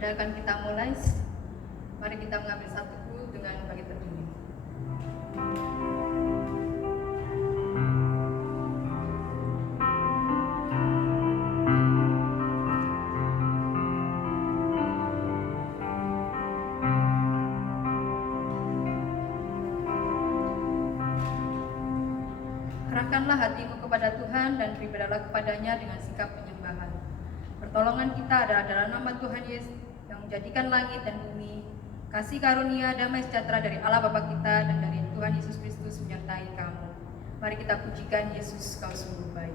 Akan kita mulai. Mari kita mengambil satu teguh dengan bagi berdiri. Arahkanlah hatimu kepada Tuhan dan beribadahlah kepadanya dengan sikap penyembahan. Pertolongan kita adalah dalam nama Tuhan Yesus yang menjadikan langit dan bumi. Kasih karunia damai sejahtera dari Allah Bapa kita dan dari Tuhan Yesus Kristus menyertai kamu. Mari kita pujikan Yesus, kau sungguh baik.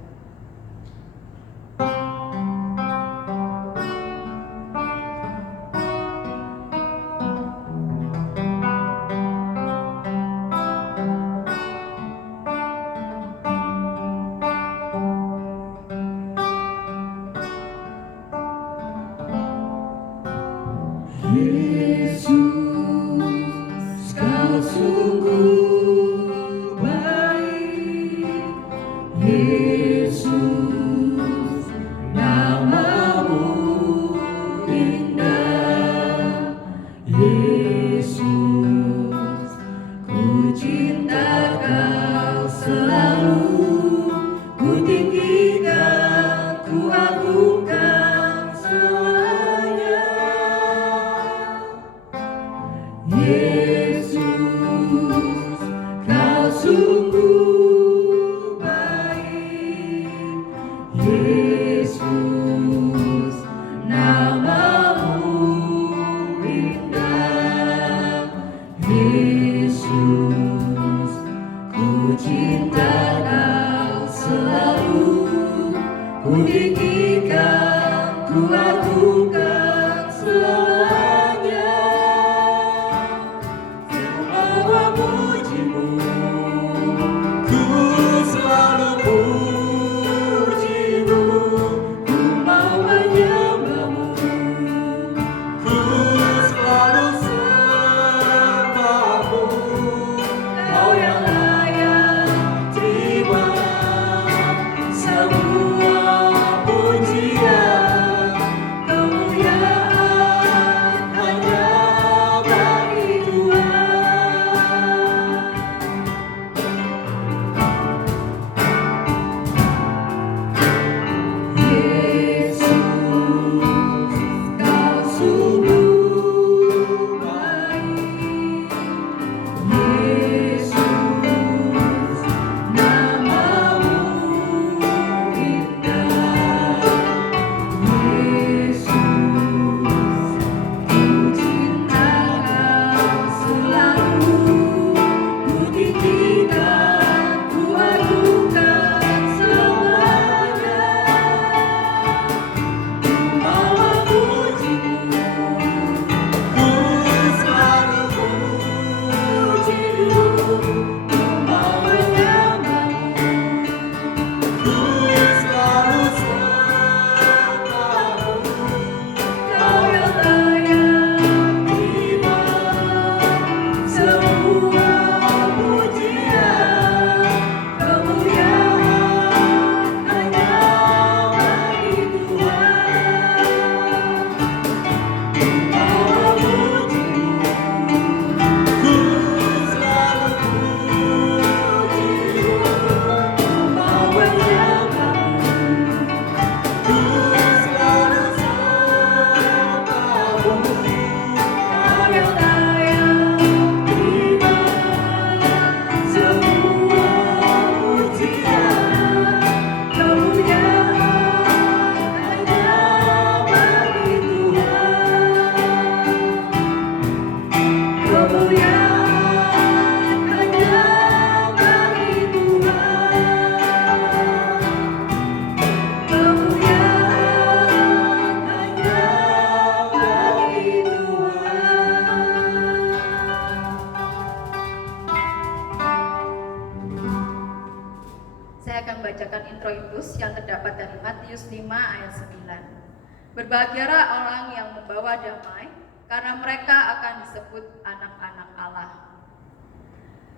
Berbahagialah orang yang membawa damai, karena mereka akan disebut anak-anak Allah.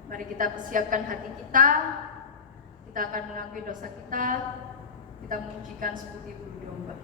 Mari kita persiapkan hati kita akan mengakui dosa kita memujikan seperti bulu domba.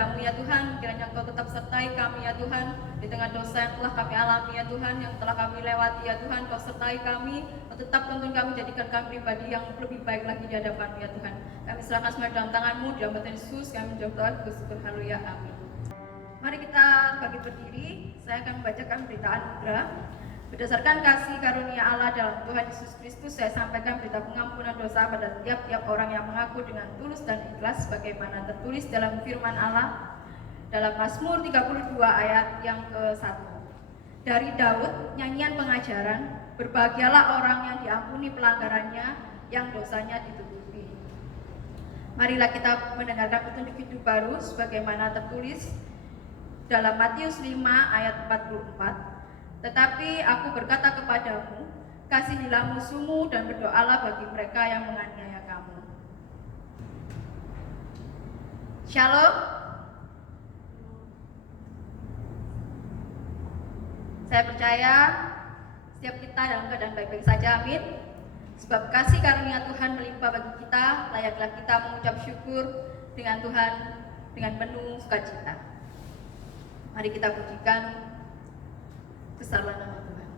kepadamu ya Tuhan, kiranya Engkau tetap sertai kami ya Tuhan, di tengah dosa yang telah kami alami ya Tuhan, yang telah kami lewati ya Tuhan, Kau sertai kami, Kau tetap tuntun kami, jadikan kami pribadi yang lebih baik lagi di hadapan ya Tuhan. Kami serahkan semua dalam tangan-Mu, di dalam Tuhan Yesus, kami menjawab doa bersyukur, haleluya, amin. Mari kita bangkit berdiri, saya akan membacakan berita anugerah. Berdasarkan kasih karunia Allah dalam Tuhan Yesus Kristus, saya sampaikan berita pengampunan dosa pada tiap-tiap orang yang mengaku dengan tulus dan ikhlas, sebagaimana tertulis dalam firman Allah dalam Mazmur 32 ayat yang ke-1. Dari Daud, nyanyian pengajaran, berbahagialah orang yang diampuni pelanggarannya, yang dosanya ditutupi. Marilah kita mendengarkan petunjuk hidup baru, sebagaimana tertulis dalam Matius 5 ayat 44. Tetapi aku berkata kepadamu, kasihilah musuhmu dan berdoalah bagi mereka yang menganiaya kamu. Shalom. Saya percaya setiap kita dalam keadaan baik-baik saja, amin. Sebab kasih karunia Tuhan melimpah bagi kita, layaklah kita mengucap syukur dengan Tuhan dengan penuh sukacita. Mari kita pujikan kesabaran nama Tuhan.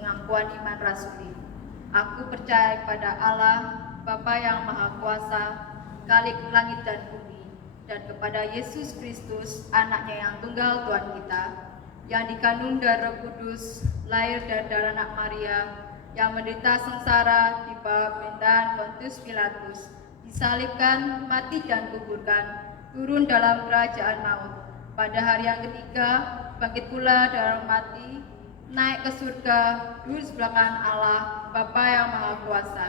Pengakuan iman rasuli. Aku percaya kepada Allah, Bapa yang Maha Kuasa, Khalik langit dan bumi, dan kepada Yesus Kristus, Anaknya yang tunggal Tuhan kita, yang dikandung dari Roh Kudus, lahir dari darah anak Maria, yang menderita sengsara di bawah pemerintahan Pontius Pilatus, disalibkan, mati dan kuburkan, turun dalam kerajaan maut. Pada hari yang ketiga, bangkit pula dari mati, naik ke surga, duduk sebelah kanan Allah, Bapa yang Maha Kuasa,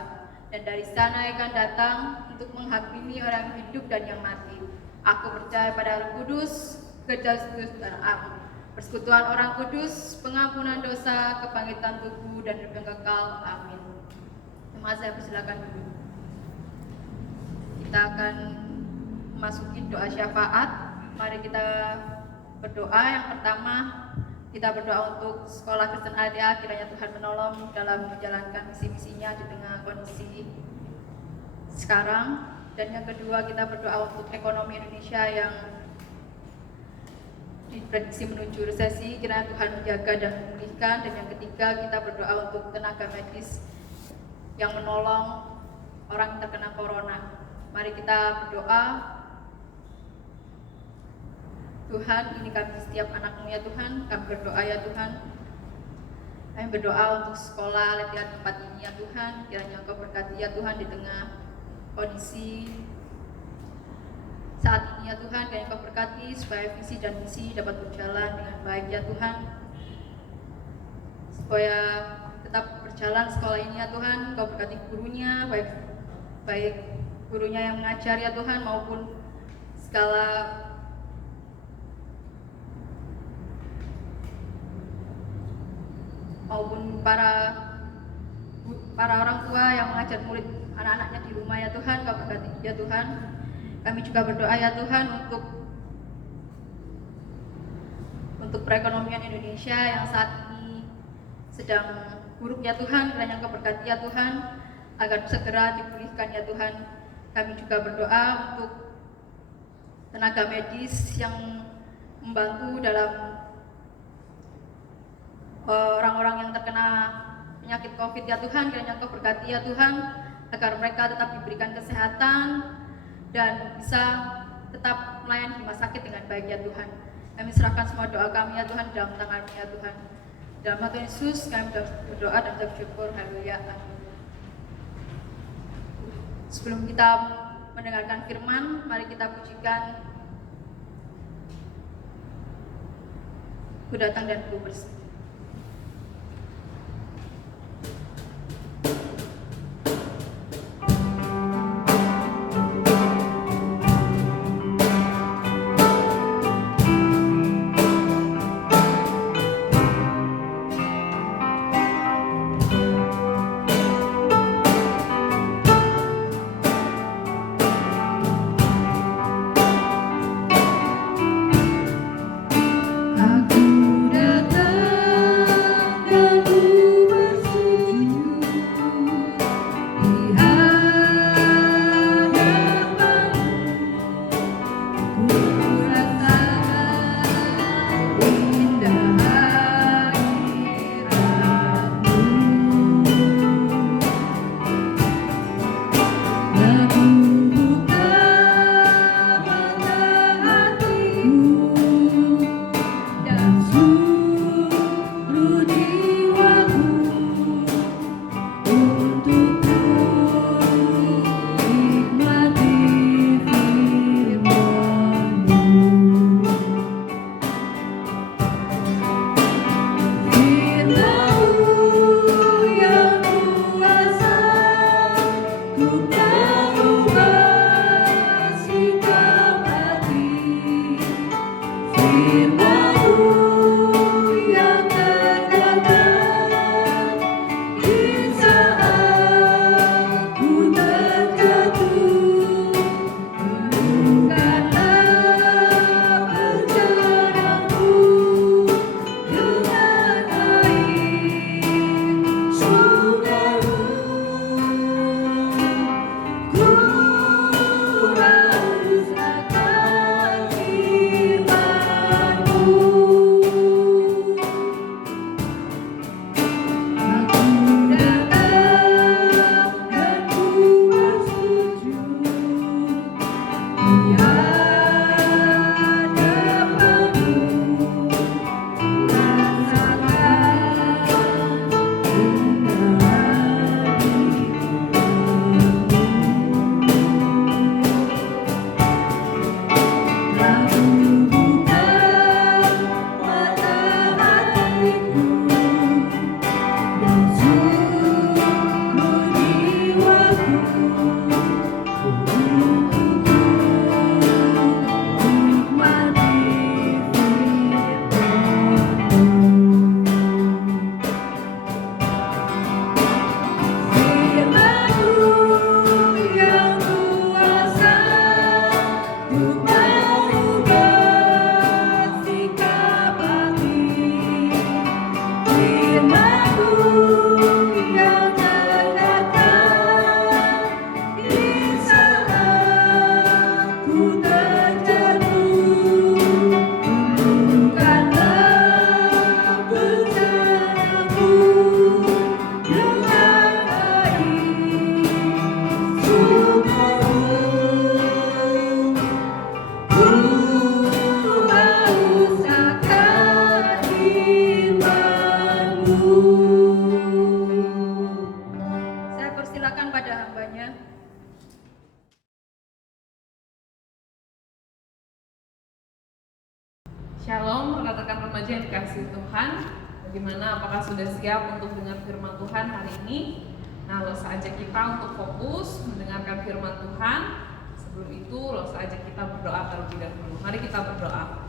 dan dari sana akan datang untuk menghakimi orang yang hidup dan yang mati. Aku percaya pada Roh Kudus, gereja kudus dan aman, persekutuan orang kudus, pengampunan dosa, kebangkitan tubuh dan hidup yang kekal. Amin. Jemaat saya persilakan dulu. Kita akan memasuki doa syafaat. Mari kita berdoa. Yang pertama, kita berdoa untuk Sekolah Kristen ADA, kiranya Tuhan menolong dalam menjalankan misi-misinya di tengah kondisi sekarang. Dan yang kedua, kita berdoa untuk ekonomi Indonesia yang diprediksi menuju resesi, kiranya Tuhan menjaga dan memulihkan. Dan yang ketiga, kita berdoa untuk tenaga medis yang menolong orang yang terkena corona. Mari kita berdoa. Tuhan, ini kami setiap anak-Mu ya Tuhan, kami berdoa ya Tuhan. Kami berdoa untuk sekolah latihan tempat ini ya Tuhan, kiranya Engkau berkati ya Tuhan di tengah kondisi saat ini ya Tuhan, kiranya Engkau berkati supaya visi dan misi dapat berjalan dengan baik ya Tuhan, supaya tetap berjalan sekolah ini ya Tuhan. Engkau berkati gurunya, baik gurunya yang mengajar ya Tuhan maupun segala para orang tua yang mengajar murid anak-anaknya di rumah ya Tuhan. Kau berkati ya Tuhan. Kami juga berdoa ya Tuhan untuk perekonomian Indonesia yang saat ini sedang buruk ya Tuhan. Kiranya Kau berkati ya Tuhan agar segera dipulihkan ya Tuhan. Kami juga berdoa untuk tenaga medis yang membantu dalam orang-orang yang terkena penyakit COVID ya Tuhan. Kiranya Engkau berkati ya Tuhan agar mereka tetap diberikan kesehatan dan bisa tetap melayani di rumah sakit dengan baik ya Tuhan. Kami serahkan semua doa kami ya Tuhan dalam tangan-Mu ya Tuhan. Dalam nama Tuhan Yesus kami berdoa dan bersyukur. Haleluya. Amin. Sebelum kita mendengarkan firman, mari kita pujikan Ku datang dan ku bersih. Aku datang kuasakan pada hambanya. Shalom, rekan-rekan remaja yang dikasihi Tuhan. Bagaimana, apakah sudah siap untuk dengar firman Tuhan hari ini? Nah, lo ajak kita untuk fokus mendengarkan firman Tuhan. Sebelum itu, lo ajak kita berdoa terlebih dahulu. Mari kita berdoa.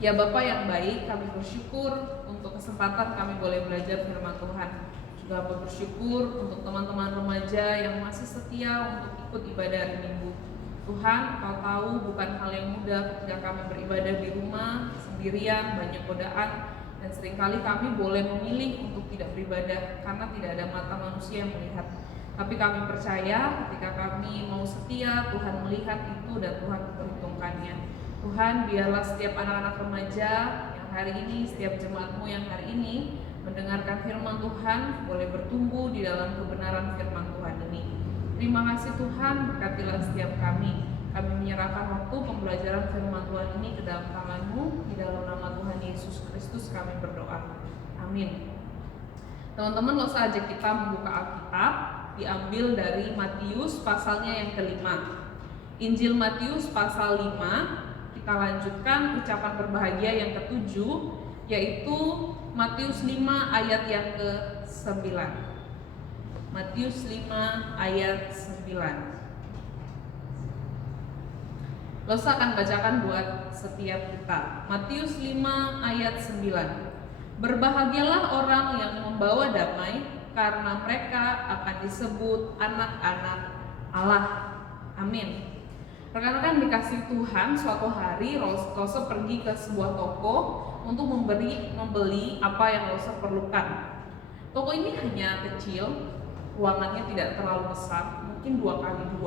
Ya Bapa yang baik, kami bersyukur untuk kesempatan kami boleh belajar firman Tuhan. Juga bersyukur untuk teman-teman remaja yang masih setia untuk ikut ibadah hari Minggu. Tuhan, Kau tahu bukan hal yang mudah ketika kami beribadah di rumah, sendirian, banyak godaan, dan seringkali kami boleh memilih untuk tidak beribadah karena tidak ada mata manusia yang melihat. Tapi kami percaya ketika kami mau setia, Tuhan melihat itu dan Tuhan memperhitungkannya. Tuhan, biarlah setiap anak-anak remaja yang hari ini, setiap jemaat-Mu yang hari ini mendengarkan firman Tuhan boleh bertumbuh di dalam kebenaran firman Tuhan ini. Terima kasih Tuhan, berkatilah setiap kami. Kami menyerahkan waktu pembelajaran firman Tuhan ini ke dalam tangan-Mu. Di dalam nama Tuhan Yesus Kristus kami berdoa. Amin. Teman-teman, lo saja kita membuka Alkitab, diambil dari Matius pasalnya yang kelima. Injil Matius pasal 5, kita lanjutkan ucapan berbahagia yang ke-7, yaitu Matius 5 ayat yang ke-9. Matius 5 ayat 9. Losa akan bacakan buat setiap kita. Matius 5 ayat 9. Berbahagialah orang yang membawa damai, karena mereka akan disebut anak-anak Allah. Amin. Rekan-rekan dikasih Tuhan, suatu hari Losa pergi ke sebuah toko untuk membeli apa yang Losa perlukan. Toko ini hanya kecil, ruangannya tidak terlalu besar, mungkin 2x2.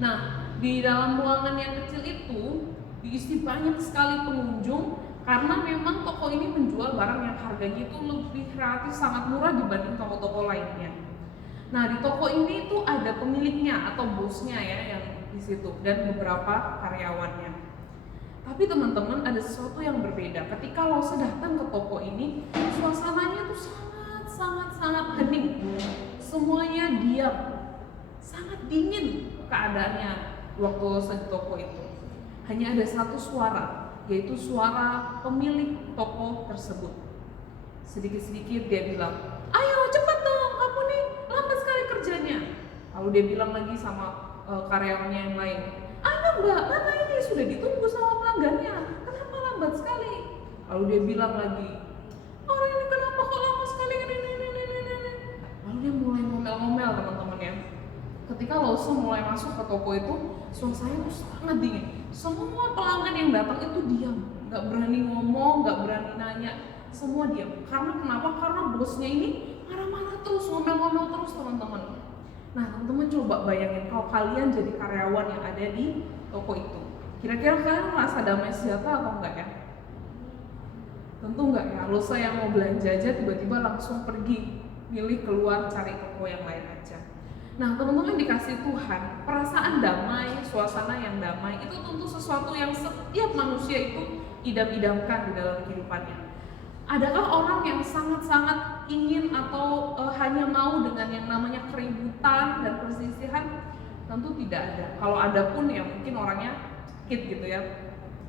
Nah, di dalam ruangan yang kecil itu diisi banyak sekali pengunjung karena memang toko ini menjual barang yang harganya itu lebih relatif sangat murah dibanding toko-toko lainnya. Nah, di toko ini tuh ada pemiliknya atau bosnya ya yang di situ dan beberapa karyawannya. Tapi teman-teman, ada sesuatu yang berbeda. Ketika lo datang ke toko ini, suasananya tuh sangat hening. Semuanya diam, sangat dingin keadaannya waktu di toko itu. Hanya ada satu suara, yaitu suara pemilik toko tersebut. Sedikit-sedikit dia bilang, ayo cepat dong, kamu nih lambat sekali kerjanya. Lalu dia bilang lagi sama karyawannya yang lain, ayo mbak, mana ini sudah ditunggu sama pelanggannya, kenapa lambat sekali? Lalu dia bilang lagi, orang ini kenapa kok lama sekali ini. Lalu dia mulai ngomel-ngomel teman-teman ya. Ketika Loso mulai masuk ke toko itu, suasananya itu sangat dingin. Semua pelanggan yang datang itu diam, nggak berani ngomong, nggak berani nanya, semua diam. Karena kenapa? Karena bosnya ini marah-marah terus, ngomel-ngomel terus teman-teman. Nah teman-teman coba bayangin kalau kalian jadi karyawan yang ada di toko itu, kira-kira kalian merasa damai sejahtera atau enggak ya? Tentu enggak ya. Losa yang mau belanja aja tiba-tiba langsung pergi, milih keluar cari toko yang lain aja. Nah teman-teman dikasih Tuhan, perasaan damai, suasana yang damai itu tentu sesuatu yang setiap manusia itu idam-idamkan di dalam kehidupannya. Adakah orang yang sangat-sangat ingin atau hanya mau dengan yang namanya keributan dan perselisihan? Tentu tidak ada. Kalau ada pun ya mungkin orangnya sakit gitu ya.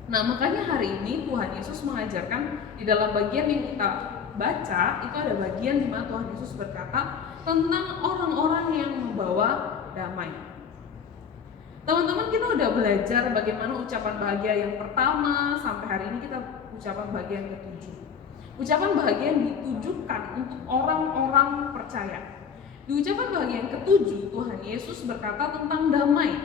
Nah makanya hari ini Tuhan Yesus mengajarkan di dalam bagian yang kita baca, itu ada bagian di mana Tuhan Yesus berkata tentang orang-orang yang membawa damai. Teman-teman, kita udah belajar bagaimana ucapan bahagia yang pertama, sampai hari ini kita ucapan bahagia yang ke-7. Ucapan bahagia yang ditujukan untuk orang-orang percaya. Di ucapan bahagia yang ke-7, Tuhan Yesus berkata tentang damai.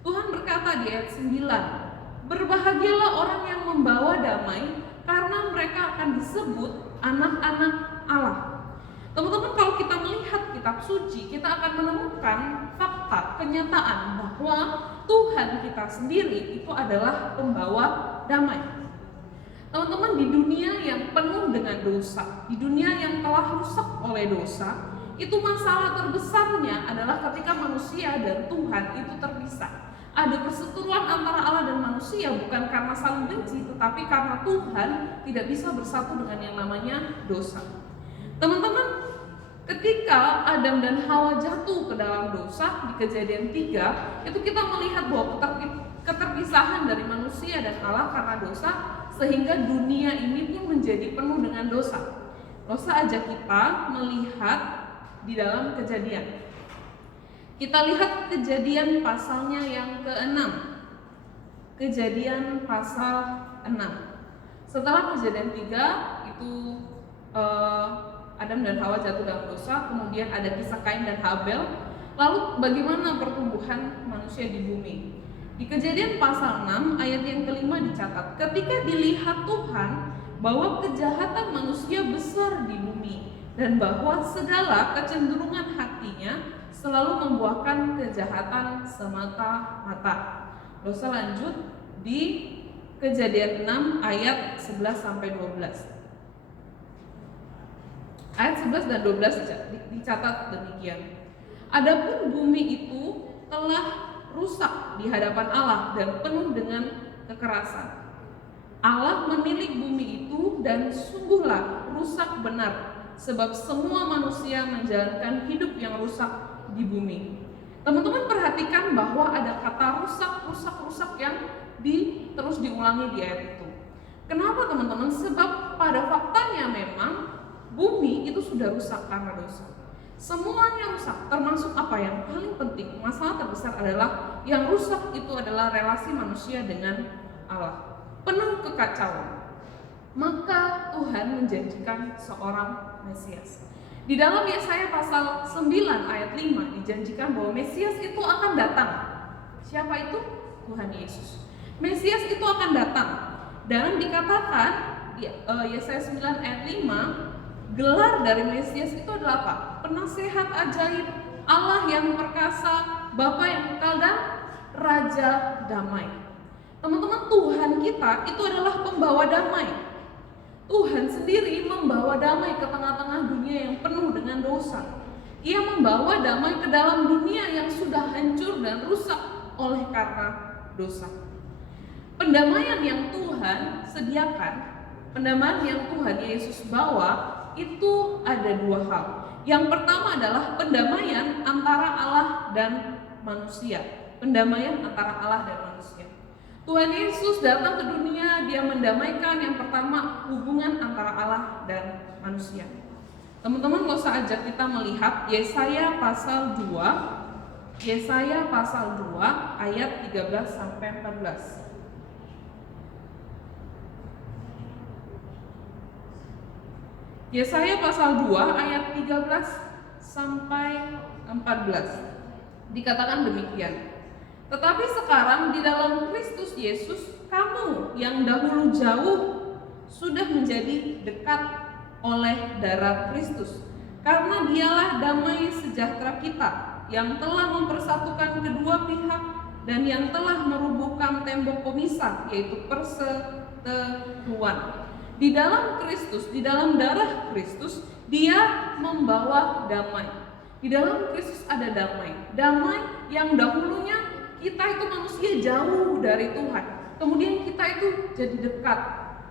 Tuhan berkata di ayat 9, berbahagialah orang yang membawa damai, karena mereka akan disebut anak-anak Allah. Teman-teman, kalau kita melihat kitab suci, kita akan menemukan fakta, kenyataan bahwa Tuhan kita sendiri itu adalah pembawa damai. Teman-teman, di dunia yang penuh dengan dosa, di dunia yang telah rusak oleh dosa, itu masalah terbesarnya adalah ketika manusia dan Tuhan itu terpisah. Ada perseteruan antara Allah dan manusia bukan karena saling benci, tetapi karena Tuhan tidak bisa bersatu dengan yang namanya dosa. Teman-teman, Ketika Adam dan Hawa jatuh ke dalam dosa di Kejadian 3, itu kita melihat bahwa keterpisahan dari manusia dan Allah karena dosa, sehingga dunia ini pun menjadi penuh dengan dosa. Dosa ajak kita melihat di dalam Kejadian. Kita lihat Kejadian pasalnya yang ke-6. Kejadian pasal 6. Setelah Kejadian 3 itu Adam dan Hawa jatuh dalam dosa, kemudian ada kisah Kain dan Habel. Lalu bagaimana pertumbuhan manusia di bumi? Di Kejadian pasal 6 ayat yang kelima dicatat, ketika dilihat Tuhan bahwa kejahatan manusia besar di bumi dan bahwa segala kecenderungan hatinya selalu membuahkan kejahatan semata-mata. Dosa lanjut di Kejadian 6 ayat 11 sampai 12. Ayat 11 dan 12 dicatat demikian. Adapun bumi itu telah rusak di hadapan Allah dan penuh dengan kekerasan. Allah menilik bumi itu dan sungguhlah rusak benar, sebab semua manusia menjalankan hidup yang rusak di bumi. Teman-teman perhatikan bahwa ada kata rusak yang terus diulangi di ayat itu. Kenapa teman-teman? Sebab pada faktanya memang bumi itu sudah rusak karena dosa. Semuanya rusak, termasuk apa yang paling penting, masalah terbesar adalah yang rusak itu adalah relasi manusia dengan Allah. Penuh kekacauan. Maka Tuhan menjanjikan seorang Mesias. Di dalam Yesaya pasal 9 ayat 5 dijanjikan bahwa Mesias itu akan datang. Siapa itu? Tuhan Yesus. Mesias itu akan datang. Dan dikatakan di Yesaya 9 ayat 5, gelar dari Mesias itu adalah apa? Penasehat ajaib, Allah yang perkasa, Bapa yang kekal, dan Raja damai. Teman-teman, Tuhan kita itu adalah pembawa damai. Tuhan sendiri membawa damai ke tengah-tengah dunia yang penuh dengan dosa. Ia membawa damai ke dalam dunia yang sudah hancur dan rusak oleh karena dosa. Pendamaian yang Tuhan sediakan, pendamaian yang Tuhan Yesus bawa, itu ada dua hal. Yang pertama adalah pendamaian antara Allah dan manusia. Pendamaian antara Allah dan manusia. Tuhan Yesus datang ke dunia, dia mendamaikan yang pertama hubungan antara Allah dan manusia. Teman-teman gak usah ajak kita melihat Yesaya pasal 2, Yesaya pasal 2 ayat 13 sampai 14. Yesaya pasal 2 ayat 13 sampai 14. Dikatakan demikian. Tetapi sekarang di dalam Kristus Yesus, kamu yang dahulu jauh sudah menjadi dekat oleh darah Kristus. Karena dialah damai sejahtera kita yang telah mempersatukan kedua pihak dan yang telah merubuhkan tembok pemisah, yaitu perseteruan. Di dalam Kristus, di dalam darah Kristus, dia membawa damai. Di dalam Kristus ada damai. Damai yang dahulunya kita itu manusia jauh dari Tuhan. Kemudian kita itu jadi dekat.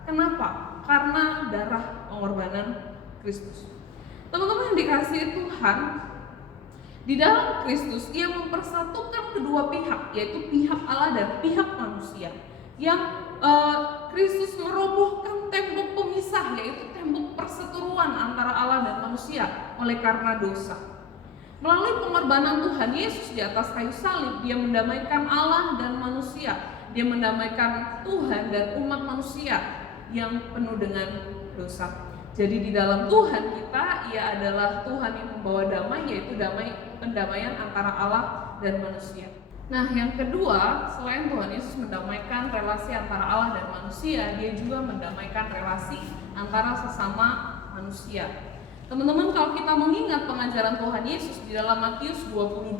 Kenapa? Karena darah pengorbanan Kristus. Teman-teman yang dikasihi Tuhan, di dalam Kristus ia mempersatukan kedua pihak, yaitu pihak Allah dan pihak manusia. Yang Kristus merobohkan tembok pemisah, yaitu tembok perseteruan antara Allah dan manusia oleh karena dosa. Melalui pengorbanan Tuhan Yesus di atas kayu salib, dia mendamaikan Allah dan manusia. Dia mendamaikan Tuhan dan umat manusia yang penuh dengan dosa. Jadi di dalam Tuhan kita, ia adalah Tuhan yang membawa damai, yaitu pendamaian antara Allah dan manusia. Nah, yang kedua, selain Tuhan Yesus mendamaikan relasi antara Allah dan manusia, dia juga mendamaikan relasi antara sesama manusia. Teman-teman, kalau kita mengingat pengajaran Tuhan Yesus di dalam Matius 22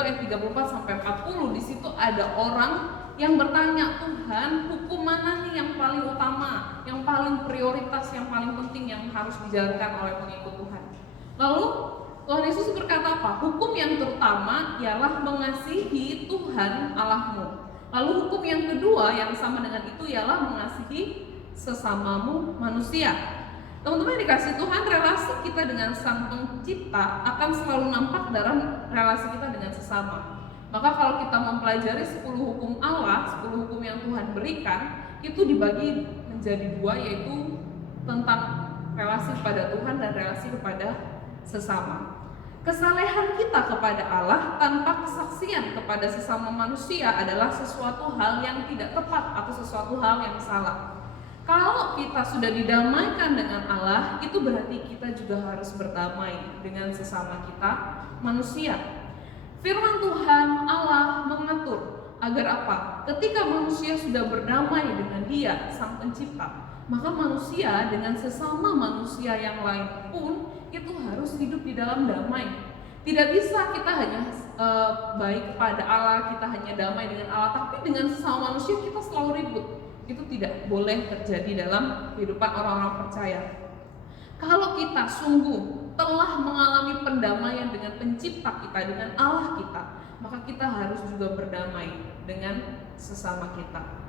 ayat 34 sampai 40, di situ ada orang yang bertanya, Tuhan, hukum mana nih yang paling utama, yang paling prioritas, yang paling penting yang harus dijalankan oleh pengikut Tuhan? Lalu Tuhan Yesus berkata apa? Hukum yang terutama ialah mengasihi Tuhan Allahmu. Lalu hukum yang kedua yang sama dengan itu ialah mengasihi sesamamu manusia. Teman-teman yang dikasih Tuhan, relasi kita dengan Sang Pencipta akan selalu nampak dalam relasi kita dengan sesama. Maka kalau kita mempelajari 10 hukum Allah, 10 hukum yang Tuhan berikan, itu dibagi menjadi 2, yaitu tentang relasi kepada Tuhan dan relasi kepada sesama. Kesalehan kita kepada Allah tanpa kesaksian kepada sesama manusia adalah sesuatu hal yang tidak tepat atau sesuatu hal yang salah. Kalau kita sudah didamaikan dengan Allah, itu berarti kita juga harus berdamai dengan sesama kita manusia. Firman Tuhan Allah mengatur agar apa? Ketika manusia sudah berdamai dengan Dia, Sang Pencipta, maka manusia dengan sesama manusia yang lain pun itu harus hidup di dalam damai. Tidak bisa kita hanya baik kepada Allah, kita hanya damai dengan Allah, tapi dengan sesama manusia kita selalu ribut. Itu tidak boleh terjadi dalam kehidupan orang-orang percaya. Kalau kita sungguh telah mengalami pendamaian dengan Pencipta kita, dengan Allah kita, maka kita harus juga berdamai dengan sesama kita.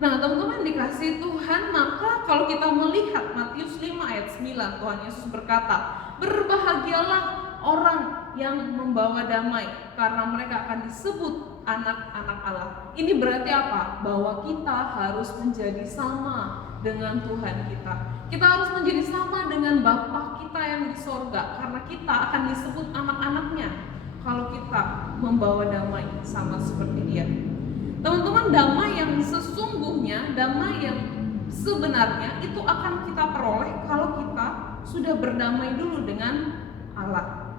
Nah, teman-teman dikasih Tuhan, maka kalau kita melihat Matius 5 ayat 9, Tuhan Yesus berkata, "Berbahagialah orang yang membawa damai, karena mereka akan disebut anak-anak Allah." Ini berarti apa? Bahwa kita harus menjadi sama dengan Tuhan kita. Kita harus menjadi sama dengan Bapa kita yang di sorga, karena kita akan disebut anak-anaknya kalau kita membawa damai sama seperti Dia. Teman-teman, damai yang sesungguhnya, damai yang sebenarnya itu akan kita peroleh kalau kita sudah berdamai dulu dengan Allah.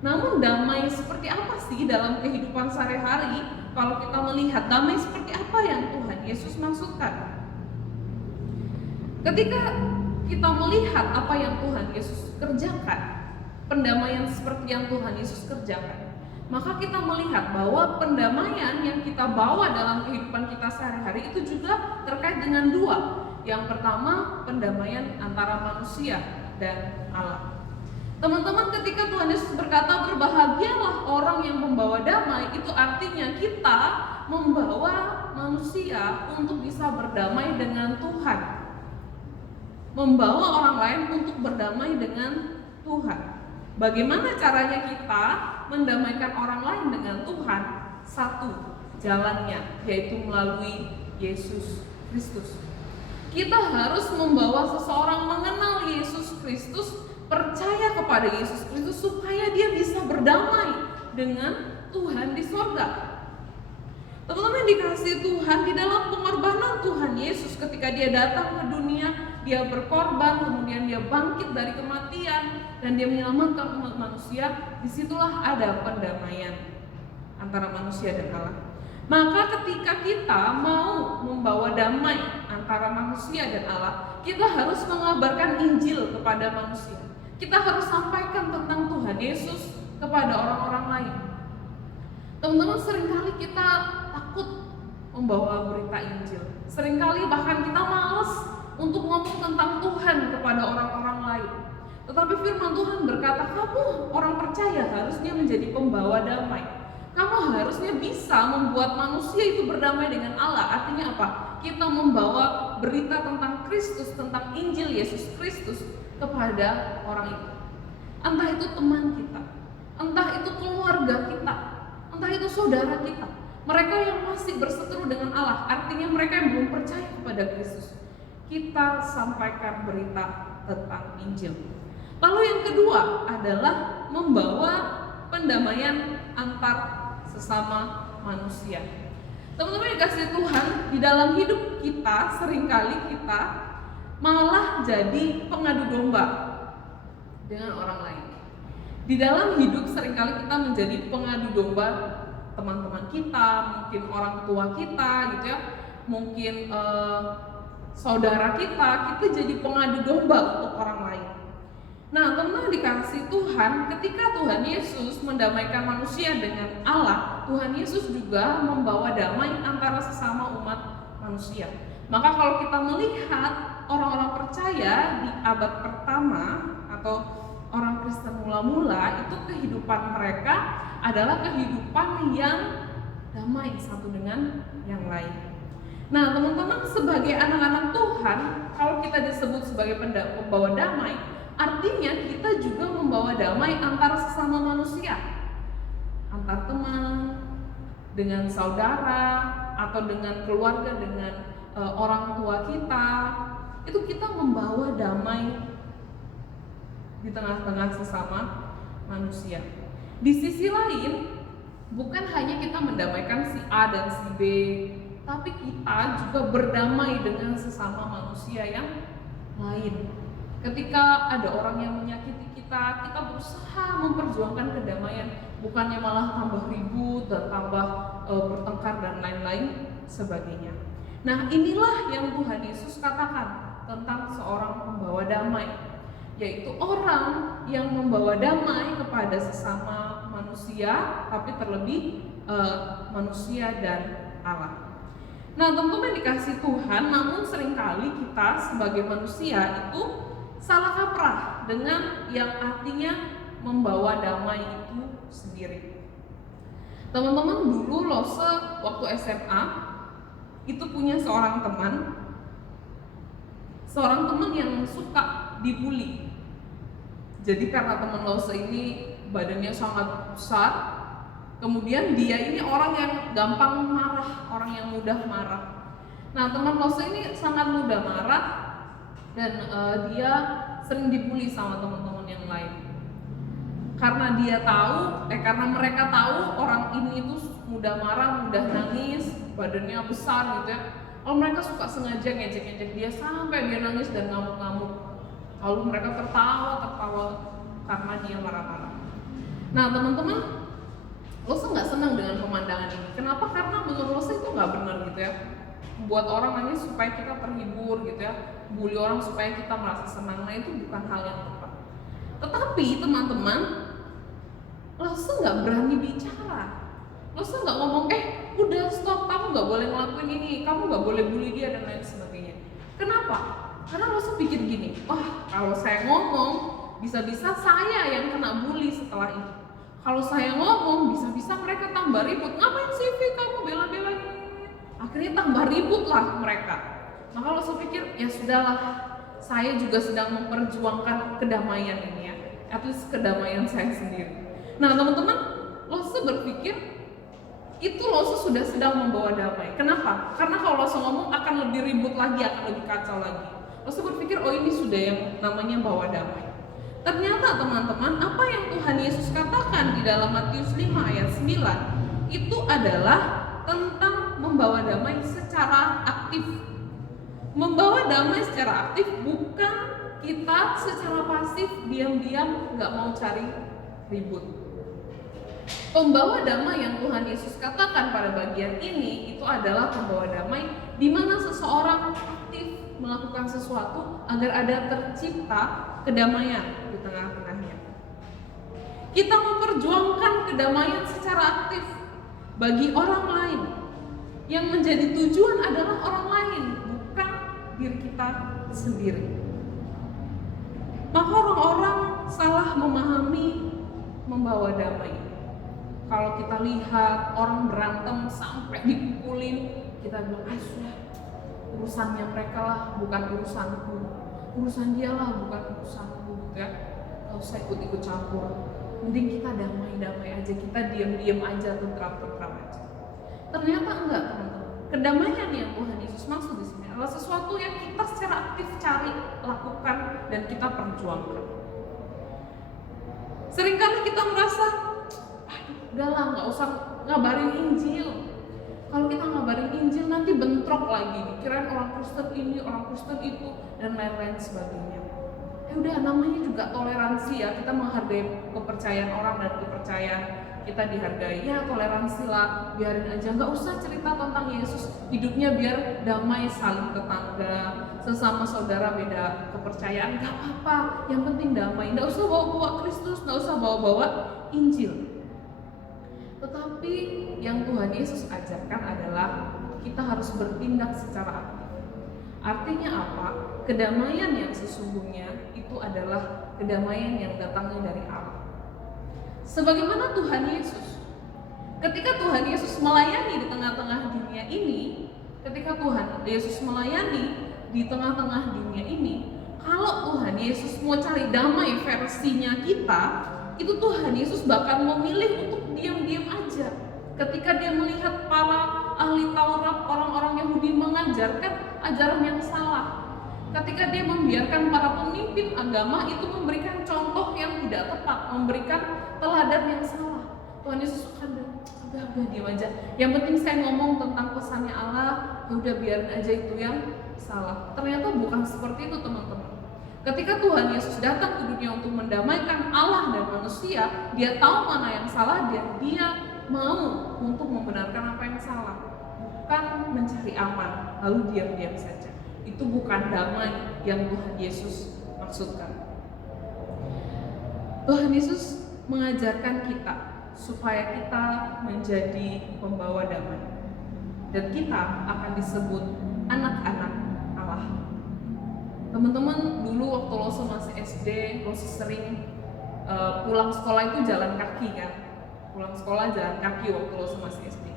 Namun damai seperti apa sih dalam kehidupan sehari-hari? Kalau kita melihat damai seperti apa yang Tuhan Yesus maksudkan? Ketika kita melihat apa yang Tuhan Yesus kerjakan, pendamaian seperti yang Tuhan Yesus kerjakan, maka kita melihat bahwa pendamaian yang kita bawa dalam kehidupan kita sehari-hari itu juga terkait dengan 2. Yang pertama, pendamaian antara manusia dan Allah. Teman-teman, ketika Tuhan Yesus berkata berbahagialah orang yang membawa damai, itu artinya kita membawa manusia untuk bisa berdamai dengan Tuhan, membawa orang lain untuk berdamai dengan Tuhan. Bagaimana caranya kita mendamaikan orang lain dengan Tuhan? 1 jalannya, yaitu melalui Yesus Kristus. Kita harus membawa seseorang mengenal Yesus Kristus, percaya kepada Yesus Kristus, supaya dia bisa berdamai dengan Tuhan di sorga. Teman-teman dikasih Tuhan, di dalam pengorbanan Tuhan Yesus ketika Dia datang ke dunia, Dia berkorban, kemudian Dia bangkit dari kematian, dan Dia menyelamatkan umat manusia. Disitulah ada pendamaian antara manusia dan Allah. Maka ketika kita mau membawa damai antara manusia dan Allah, kita harus mengabarkan Injil kepada manusia. Kita harus sampaikan tentang Tuhan Yesus kepada orang-orang lain. Teman-teman, seringkali kita takut membawa berita Injil. Seringkali bahkan kita malas untuk ngomong tentang Tuhan kepada orang-orang lain. Tetapi firman Tuhan berkata, kamu orang percaya harusnya menjadi pembawa damai. Kamu harusnya bisa membuat manusia itu berdamai dengan Allah. Artinya apa? Kita membawa berita tentang Kristus, tentang Injil Yesus Kristus kepada orang itu. Entah itu teman kita, entah itu keluarga kita, entah itu saudara kita. Mereka yang masih berseteru dengan Allah, artinya mereka yang belum percaya kepada Kristus. Kita sampaikan berita tentang Injil. Lalu yang kedua adalah membawa pendamaian antar sesama manusia. Teman-teman dikasih Tuhan, di dalam hidup kita seringkali kita malah jadi pengadu domba dengan orang lain. Di dalam hidup seringkali kita menjadi pengadu domba teman-teman kita, mungkin orang tua kita gitu ya, mungkin saudara kita jadi pengadu domba untuk orang lain. Nah, teman-teman dikasih Tuhan, ketika Tuhan Yesus mendamaikan manusia dengan Allah, Tuhan Yesus juga membawa damai antara sesama umat manusia. Maka kalau kita melihat orang-orang percaya di abad pertama atau orang Kristen mula-mula, itu kehidupan mereka adalah kehidupan yang damai satu dengan yang lain. Nah, teman-teman, sebagai anak-anak Tuhan, kalau kita disebut sebagai pembawa damai, artinya kita juga membawa damai antara sesama manusia, antar teman, dengan saudara, atau dengan keluarga, dengan orang tua kita. Itu kita membawa damai di tengah-tengah sesama manusia. Di sisi lain, bukan hanya kita mendamaikan si A dan si B, tapi kita juga berdamai dengan sesama manusia yang lain. Ketika ada orang yang menyakiti kita, kita berusaha memperjuangkan kedamaian, bukannya malah tambah ribut dan tambah bertengkar dan lain-lain sebagainya. Nah, inilah yang Tuhan Yesus katakan tentang seorang pembawa damai, yaitu orang yang membawa damai kepada sesama manusia, tapi terlebih manusia dan Allah. Nah, teman-teman dikasih Tuhan, namun seringkali kita sebagai manusia itu salah kaprah dengan yang artinya membawa damai itu sendiri. Teman-teman, dulu Lose waktu SMA itu punya seorang teman yang suka dibully. Jadi karena teman Lose ini badannya sangat besar, kemudian dia ini orang yang gampang marah, orang yang mudah marah. Nah, teman Lose ini sangat mudah marah dan dia sering dibully sama teman-teman yang lain. Karena karena mereka tahu orang ini tuh mudah marah, mudah nangis, badannya besar gitu ya. Kalau mereka suka sengaja ngejek-ngejek dia sampai dia nangis dan ngamuk-ngamuk. Lalu mereka tertawa karena dia marah-marah. Nah, teman-teman, Lose nggak senang dengan pemandangan ini. Kenapa? Karena menurut Lose itu nggak benar gitu ya. Buat orang nangis supaya kita terhibur gitu ya, bully orang supaya kita merasa senang. Nah, itu bukan hal yang tepat. Tetapi teman-teman, Lose nggak berani bicara. Lose nggak ngomong, udah stop, kamu nggak boleh ngelakuin ini, kamu nggak boleh bully dia dan lain sebagainya. Kenapa? Karena Lose pikir gini, kalau saya ngomong, bisa-bisa saya yang kena bully setelah ini. Kalau saya ngomong, bisa-bisa mereka tambah ribut. Ngapain sih, Vi, kamu bela-belain? Akhirnya tambah ribut lah mereka. Maka Lose pikir, ya sudahlah, saya juga sedang memperjuangkan kedamaian ini ya, at least kedamaian saya sendiri. Nah, teman-teman, Lose berpikir itu Lose sudah sedang membawa damai. Kenapa? Karena kalau Lose ngomong akan lebih ribut lagi, akan lebih kacau lagi. Lose berpikir, ini sudah yang namanya bawa damai. Ternyata teman-teman, apa yang Tuhan Yesus katakan di dalam Matius 5 ayat 9 itu adalah tentang membawa damai secara aktif. Membawa damai secara aktif bukan kita secara pasif diam-diam nggak mau cari ribut. Pembawa damai yang Tuhan Yesus katakan pada bagian ini itu adalah pembawa damai di mana seseorang aktif melakukan sesuatu agar ada tercipta kedamaian di tengah-tengahnya. Kita memperjuangkan kedamaian secara aktif bagi orang lain. Yang menjadi tujuan adalah orang lain, bukan diri kita sendiri. Maka orang-orang salah memahami membawa damai. Kalau kita lihat orang berantem sampai dipukulin, kita bilang, sudah, urusannya mereka lah, bukan urusanku. Urusan dia lah, bukan urusanku, ya. Gak usah ikut-ikut campur. Mending kita damai-damai aja, kita diam-diam aja, tentram-tentram aja. Ternyata enggak, teman-teman. Kedamaian yang Tuhan Yesus maksud di sini adalah sesuatu yang kita secara aktif cari, lakukan, dan kita perjuangkan. Seringkali kita merasa, udahlah, nggak usah ngabarin Injil. Kalau kita ngabarin Injil nanti bentrok lagi, dikirain orang Kristen ini, orang Kristen itu, dan lain-lain sebagainya. Udah, namanya juga toleransi ya, kita menghargai kepercayaan orang dan kepercayaan kita dihargai. Ya, toleransi lah, biarin aja, nggak usah cerita tentang Yesus, hidupnya biar damai, saling tetangga, sesama saudara beda kepercayaan, nggak apa-apa, yang penting damai. Nggak usah bawa-bawa Kristus, nggak usah bawa-bawa Injil. Tetapi yang Tuhan Yesus ajarkan adalah kita harus bertindak secara aktif. Artinya apa? Kedamaian yang sesungguhnya itu adalah kedamaian yang datangnya dari Allah. Sebagaimana Tuhan Yesus, ketika Tuhan Yesus melayani di tengah-tengah dunia ini, Ketika Tuhan Yesus melayani di tengah-tengah dunia ini, kalau Tuhan Yesus mau cari damai versinya kita, itu Tuhan Yesus bahkan memilih untuk diam-diam aja. Ketika dia melihat para ahli Taurat, orang-orang Yahudi mengajarkan ajaran yang salah, ketika dia membiarkan para pemimpin agama itu memberikan contoh yang tidak tepat, memberikan teladan yang salah, Tuhan Yesus udah diam aja. Yang penting saya ngomong tentang pesannya Allah, ya udah biarin aja itu yang salah. Ternyata bukan seperti itu, teman-teman. Ketika Tuhan Yesus datang ke dunia untuk mendamaikan Allah dan manusia, dia tahu mana yang salah dan dia mau untuk membenarkan apa yang salah, bukan mencari aman lalu diam-diam saja. Itu bukan damai yang Tuhan Yesus maksudkan. Tuhan Yesus mengajarkan kita supaya kita menjadi pembawa damai, dan kita akan disebut anak-anak Allah. Teman-teman, dulu waktu Loso masih SD, Loso sering pulang sekolah itu jalan kaki kan. Pulang sekolah jalan kaki waktu Loso masih SD.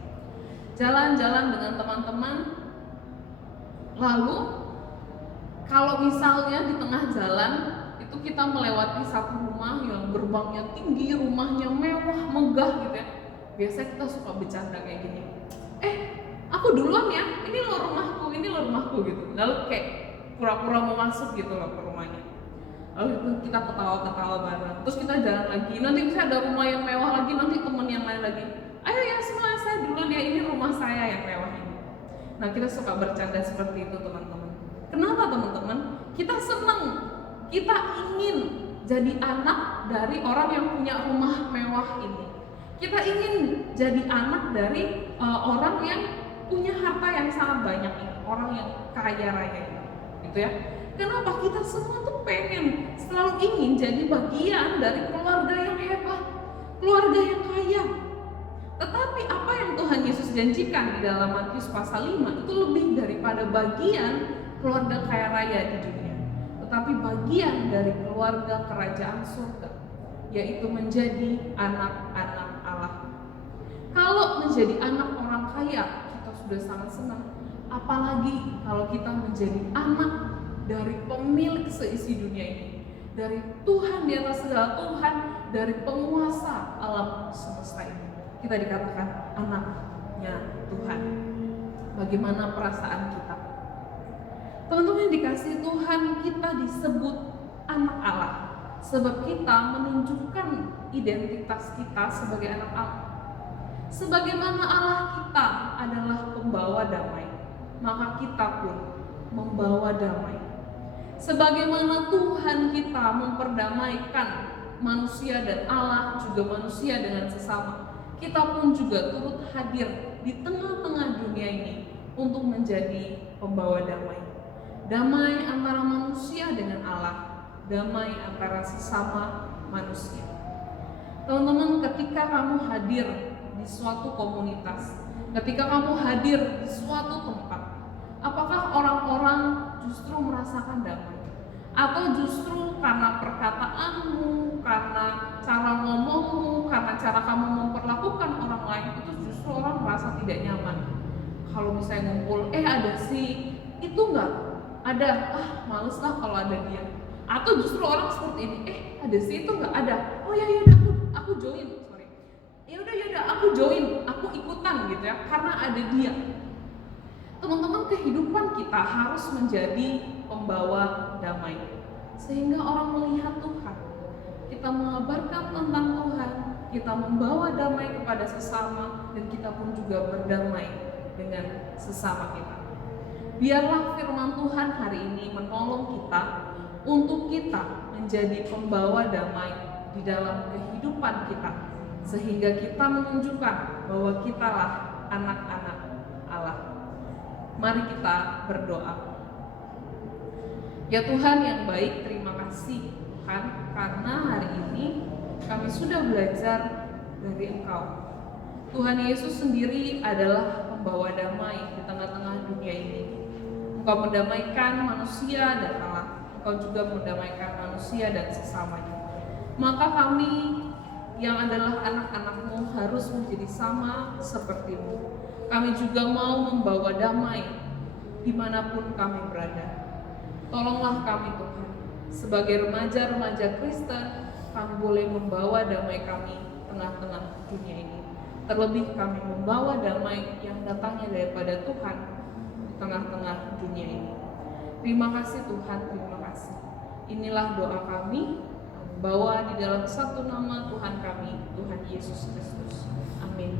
Jalan-jalan dengan teman-teman. Lalu kalau misalnya di tengah jalan itu kita melewati satu rumah yang gerbangnya tinggi, rumahnya mewah, megah gitu ya. Biasanya kita suka bercanda kayak gini. Aku duluan ya, ini lo rumahku gitu. Lalu kayak pura-pura mau masuk gitu loh ke rumahnya. Lalu itu kita ketawa-ketawa bareng. Terus kita jalan lagi. Nanti bisa ada rumah yang mewah lagi, nanti teman yang lain lagi. Ayo ya semua, saya duluan ya, ini rumah saya yang mewah ini. Nah, kita suka bercanda seperti itu, teman-teman. Kenapa, teman-teman? Kita senang, kita ingin jadi anak dari orang yang punya rumah mewah ini. Kita ingin jadi anak dari orang yang punya harta yang sangat banyak ini, orang yang kaya raya ini. Gitu ya. Kenapa? Kita semua tuh pengen, selalu ingin jadi bagian dari keluarga yang hebat, keluarga yang kaya. Tetapi apa yang Tuhan Yesus janjikan di dalam Matius pasal 5 itu lebih daripada bagian keluarga kaya raya di dunia, tetapi bagian dari keluarga kerajaan surga, yaitu menjadi anak-anak Allah. Kalau menjadi anak orang kaya kita sudah sangat senang, apalagi kalau kita menjadi anak dari pemilik seisi dunia ini, dari Tuhan di atas segala Tuhan, dari penguasa alam semesta ini. Kita dikatakan anaknya Tuhan. Bagaimana perasaan kita? Teman-teman yang dikasihi Tuhan, kita disebut anak Allah sebab kita menunjukkan identitas kita sebagai anak Allah. Sebagaimana Allah kita adalah pembawa damai, maka kita pun membawa damai. Sebagaimana Tuhan kita memperdamaikan manusia dan Allah juga manusia dengan sesama, kita pun juga turut hadir di tengah-tengah dunia ini untuk menjadi pembawa damai. Damai antara manusia dengan Allah, damai antara sesama manusia. Teman-teman, ketika kamu hadir di suatu komunitas, ketika kamu hadir di suatu tempat, apakah orang-orang justru merasakan damai? Atau justru karena perkataanmu, karena cara ngomongmu, karena cara kamu memperlakukan orang lain, itu justru orang merasa tidak nyaman. Kalau misalnya ngumpul, ada sih, itu enggak ada, males lah kalau ada dia. Atau justru orang seperti ini, ada sih, itu enggak ada. Oh ya udah, aku join, sorry. Ya udah, aku join, aku ikutan gitu ya, karena ada dia. Teman-teman, kehidupan kita harus menjadi pembawa damai, sehingga orang melihat Tuhan. Kita mengabarkan tentang Tuhan, kita membawa damai kepada sesama, dan kita pun juga berdamai dengan sesama kita. Biarlah firman Tuhan hari ini menolong kita untuk kita menjadi pembawa damai di dalam kehidupan kita, sehingga kita menunjukkan bahwa kitalah anak-anak Allah. Mari kita berdoa. Ya Tuhan yang baik, terima kasih Tuhan, karena hari ini kami sudah belajar dari Engkau. Tuhan Yesus sendiri adalah pembawa damai di tengah-tengah dunia ini. Engkau mendamaikan manusia dan Allah. Engkau juga mendamaikan manusia dan sesamanya. Maka kami yang adalah anak-anak-Mu harus menjadi sama seperti-Mu. Kami juga mau membawa damai dimanapun kami berada. Tolonglah kami Tuhan, sebagai remaja-remaja Kristen, kami boleh membawa damai kami tengah-tengah dunia ini. Terlebih kami membawa damai yang datangnya daripada Tuhan di tengah-tengah dunia ini. Terima kasih Tuhan, terima kasih. Inilah doa kami, bawa di dalam satu nama Tuhan kami, Tuhan Yesus Kristus. Amin.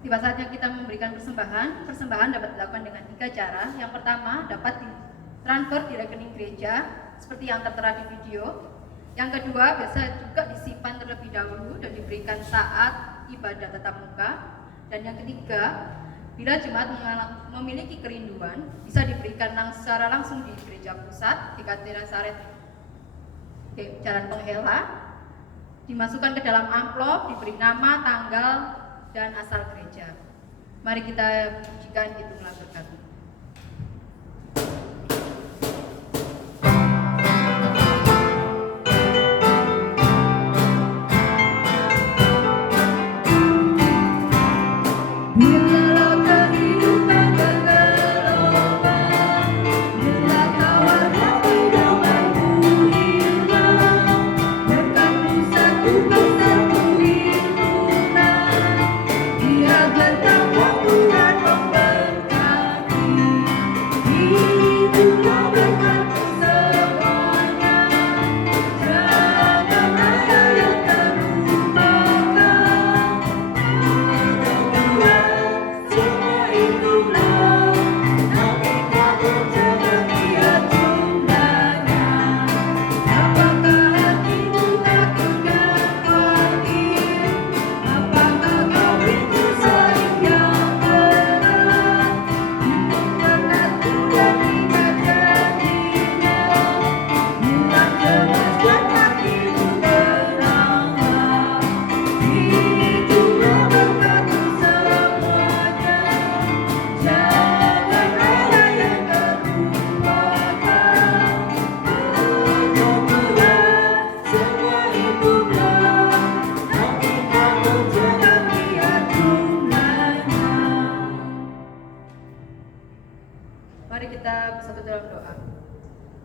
Tiba saatnya kita memberikan persembahan. Persembahan dapat dilakukan dengan 3 cara. Yang pertama, dapat ditransfer di rekening gereja seperti yang tertera di video. Yang kedua, biasa juga disimpan terlebih dahulu dan diberikan saat ibadah tatap muka. Dan yang ketiga, bila jemaat memiliki kerinduan, bisa diberikan secara langsung di gereja pusat, di Katedral Saret Jalan Penghela, dimasukkan ke dalam amplop, diberi nama, tanggal, dan asal gereja. Mari kita pujikan hitunglah berkat.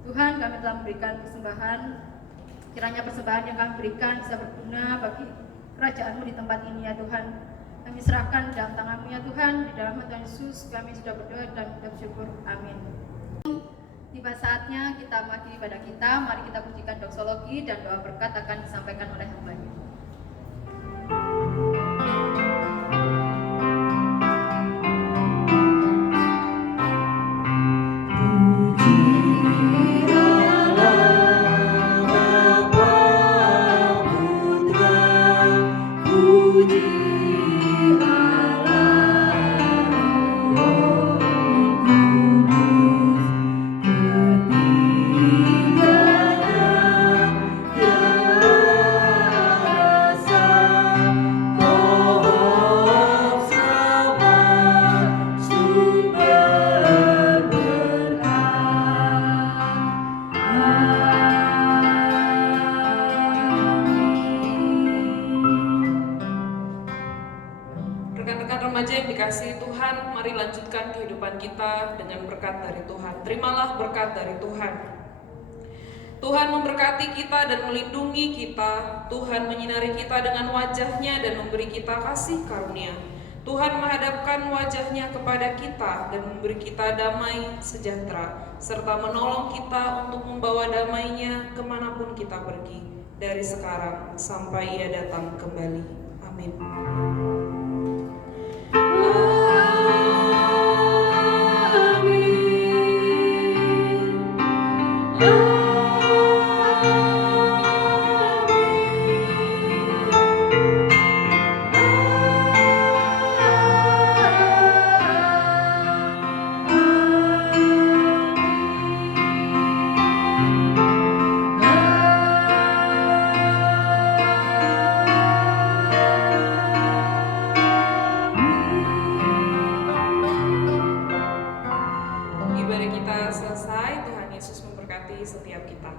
Tuhan, kami telah memberikan persembahan. Kiranya persembahan yang kami berikan bisa berguna bagi kerajaan-Mu di tempat ini ya Tuhan. Kami serahkan dalam tangan-Mu ya Tuhan. Di dalam Tuhan Yesus kami sudah berdoa dan mengucap syukur. Amin. Tiba saatnya kita mengakhiri ibadah kita. Mari kita pujikan doksologi dan doa berkat akan disampaikan oleh hamba-Nya. Kita dengan berkat dari Tuhan. Terimalah berkat dari Tuhan. Tuhan memberkati kita dan melindungi kita. Tuhan menyinari kita dengan wajah-Nya dan memberi kita kasih karunia. Tuhan menghadapkan wajah-Nya kepada kita dan memberi kita damai sejahtera, serta menolong kita untuk membawa damai-Nya kemanapun kita pergi, dari sekarang sampai Ia datang kembali. Amin. Ibadah kita selesai. Tuhan Yesus memberkati setiap kita.